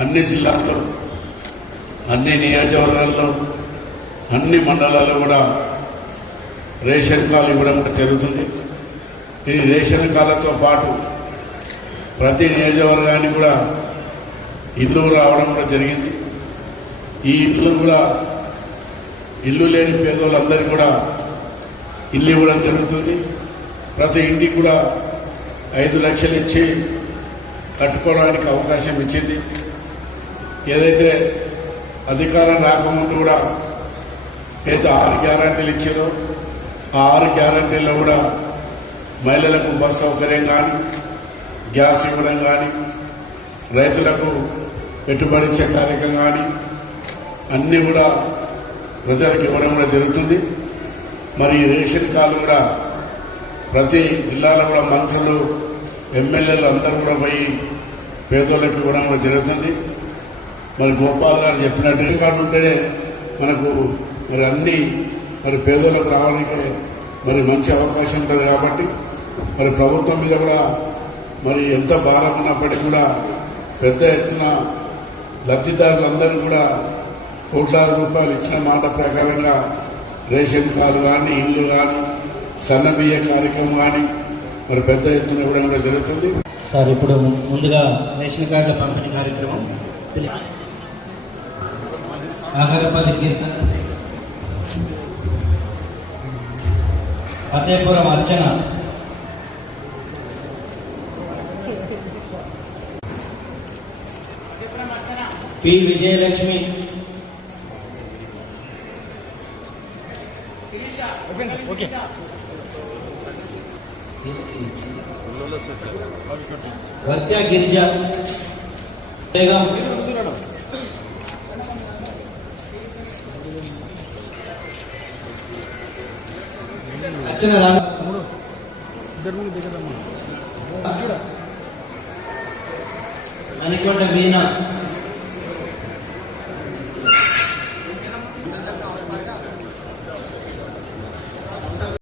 అన్ని జిల్లాల్లో అన్ని నియోజకవర్గాల్లో అన్ని మండలాల్లో కూడా రేషన్ కార్డు ఇవ్వడం కూడా జరుగుతుంది. ఈ రేషన్ కార్డులతో పాటు ప్రతి నియోజకవర్గానికి కూడా ఇల్లు రావడం కూడా జరిగింది. ఈ ఇల్లు కూడా ఇల్లు లేని పేదోళ్ళందరికీ కూడా ఇల్లు ఇవ్వడం జరుగుతుంది. ప్రతి ఇంటికి కూడా ఐదు లక్షలు ఇచ్చి కట్టుకోవడానికి అవకాశం ఇచ్చింది. ఏదైతే అధికారం రాకముందు కూడా ఏదైతే ఆరు గ్యారంటీలు ఇచ్చారో ఆ ఆరు గ్యారంటీల్లో కూడా మహిళలకు బస్ సౌకర్యం కానీ గ్యాస్ ఇవ్వడం కానీ రైతులకు పెట్టుబడి ఇచ్చే కార్యక్రమం కానీ అన్నీ కూడా ప్రజలకు ఇవ్వడం కూడా జరుగుతుంది. మరి రేషన్ కార్డు కూడా ప్రతి జిల్లాలో కూడా మంత్రులు ఎమ్మెల్యేలు అందరూ కూడా పోయి పేదోళ్ళకి ఇవ్వడం కూడా జరుగుతుంది. మరి గోపాల్ గారు చెప్పినట్టుగా రేషన్ మనకు మరి అన్ని మరి పేదలకు రావడానికి మరి మంచి అవకాశం ఉంటుంది కాబట్టి మరి ప్రభుత్వం మీద కూడా మరి ఎంత భారం ఉన్నప్పటికీ కూడా పెద్ద ఎత్తున లబ్ధిదారులందరూ కూడా కోట్లాది రూపాయలు ఇచ్చిన మాట ప్రకారంగా రేషన్ కార్డు కానీ ఇల్లు కానీ సన్నబియ్య కార్యక్రమం కానీ మరి పెద్ద ఎత్తున ఇవ్వడం కూడా జరుగుతుంది. సార్ ఇప్పుడు ముందుగా రేషన్ కార్డుల పంపిణీ కార్యక్రమం. आगरा कीर्तन फतेहपुरम अर्चना पी विजयलक्ष्मी। ओके वर्चा गिरिजा। అర్చన రాగా మణికొండ మీనా